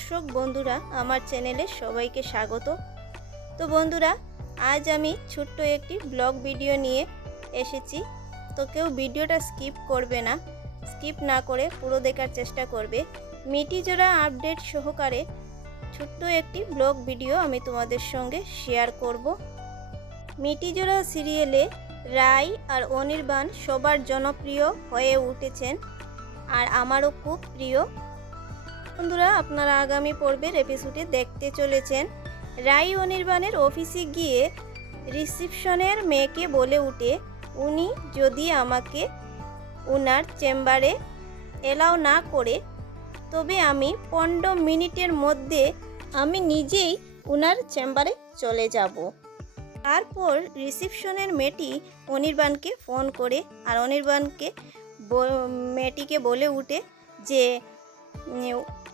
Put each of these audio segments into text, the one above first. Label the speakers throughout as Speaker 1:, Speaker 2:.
Speaker 1: দর্শক বন্ধুরা, আমার চ্যানেলে সবাইকে স্বাগত। তো বন্ধুরা, আজ আমি ছোট্ট একটি ব্লগ ভিডিও নিয়ে এসেছি। তো কেউ ভিডিওটা স্কিপ করবে না, স্কিপ না করে পুরো দেখার চেষ্টা করবে। মিটিজোড়া আপডেট সহকারে ছোট্ট একটি ব্লগ ভিডিও আমি তোমাদের সঙ্গে শেয়ার করব। মিটিজোড়া সিরিয়ালে রায় আর অনির্বাণ সবার জনপ্রিয় হয়ে উঠেছেন। আর আমারও খুব প্রিয় বন্ধুরা, আপনারা আগামী পর্বের এপিসোডে দেখতে চলেছেন রাই অনির্বাণের অফিসে গিয়ে রিসিপশনের মেয়েকে বলে উঠে, উনি যদি আমাকে ওনার চেম্বারে এলাও না করে, তবে আমি পনেরো মিনিটের মধ্যে আমি নিজেই ওনার চেম্বারে চলে যাব। তারপর রিসিপশনের মেয়েটি অনির্বাণকে ফোন করে আর অনির্বাণকে মেয়েটিকে বলে উঠে যে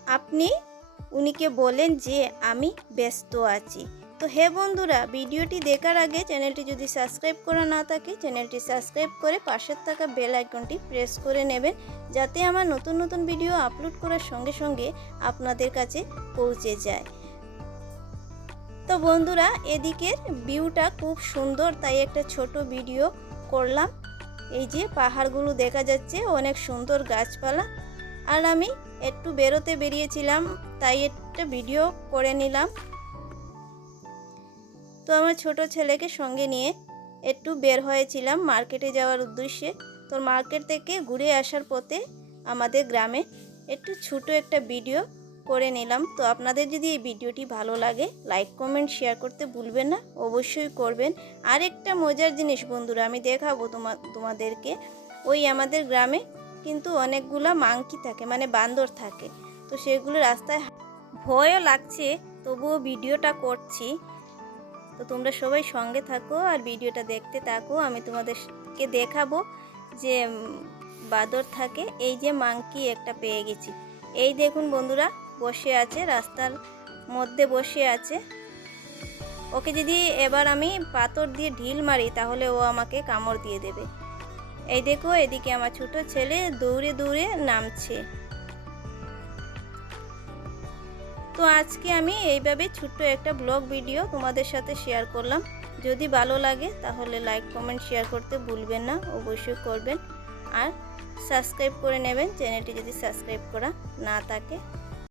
Speaker 1: আপনি উনিকে বলেন যে আমি ব্যস্ত আছি। তো হে বন্ধুরা, ভিডিওটি দেখার আগে চ্যানেলটি যদি সাবস্ক্রাইব করা না থাকে, চ্যানেলটি সাবস্ক্রাইব করে পাশের থাকা বেল আইকনটি প্রেস করে নেবেন, যাতে আমার নতুন নতুন ভিডিও আপলোড করার সঙ্গে সঙ্গে আপনাদের কাছে পৌঁছে যায়। তো বন্ধুরা, এদিকের ভিউটা খুব সুন্দর, তাই একটা ছোট ভিডিও করলাম। এই যে পাহাড়গুলো দেখা যাচ্ছে, অনেক সুন্দর গাছপালা। আর আমি একটু বেরোতে বেরিয়েছিলাম, তাই একটা ভিডিও করে নিলাম। তো আমার ছোট ছেলেকে সঙ্গে নিয়ে একটু বের হয়েছিলাম মার্কেটে যাওয়ার উদ্দেশ্যে। তো মার্কেট থেকে ঘুরে আসার পথে আমাদের গ্রামে একটু ছোট একটা ভিডিও করে নিলাম। তো আপনাদের যদি এই ভিডিওটি ভালো লাগে, লাইক, কমেন্ট, শেয়ার করতে ভুলবেন না, অবশ্যই করবেন। আর একটা মজার জিনিস বন্ধুরা, আমি দেখাবো তোমা, তোমাদেরকে। ওই আমাদের গ্রামে কিন্তু অনেকগুলো মাংকি থাকে মানে বান্দর থাকে। তো সেগুলো রাস্তায় ভয়ও লাগছে, তবুও ভিডিওটা করছি। তো তোমরা সবাই সঙ্গে থাকো আর ভিডিওটা দেখতে থাকো। আমি তোমাদেরকে দেখাবো যে বাদর থাকে, এই যে মাংকি একটা পেয়ে গেছি। এই দেখুন বন্ধুরা, বসে আছে, রাস্তার মধ্যে বসে আছে। ওকে যদি এবার আমি পাথর দিয়ে ঢিল মারি, তাহলে ও আমাকে কামড় দিয়ে দেবে। এই দেখো, এদিকে আমার ছোট ছেলে দৌড়ে দৌড়ে নামছে। তো আজকে আমি এইভাবে ছোট্ট একটা ব্লগ ভিডিও তোমাদের সাথে শেয়ার করলাম। যদি ভালো লাগে, তাহলে লাইক কমেন্ট শেয়ার করতে ভুলবেন না, অবশ্যই করবেন। আর সাবস্ক্রাইব করে নেবেন, চ্যানেলটি যদি সাবস্ক্রাইব করা না থাকে।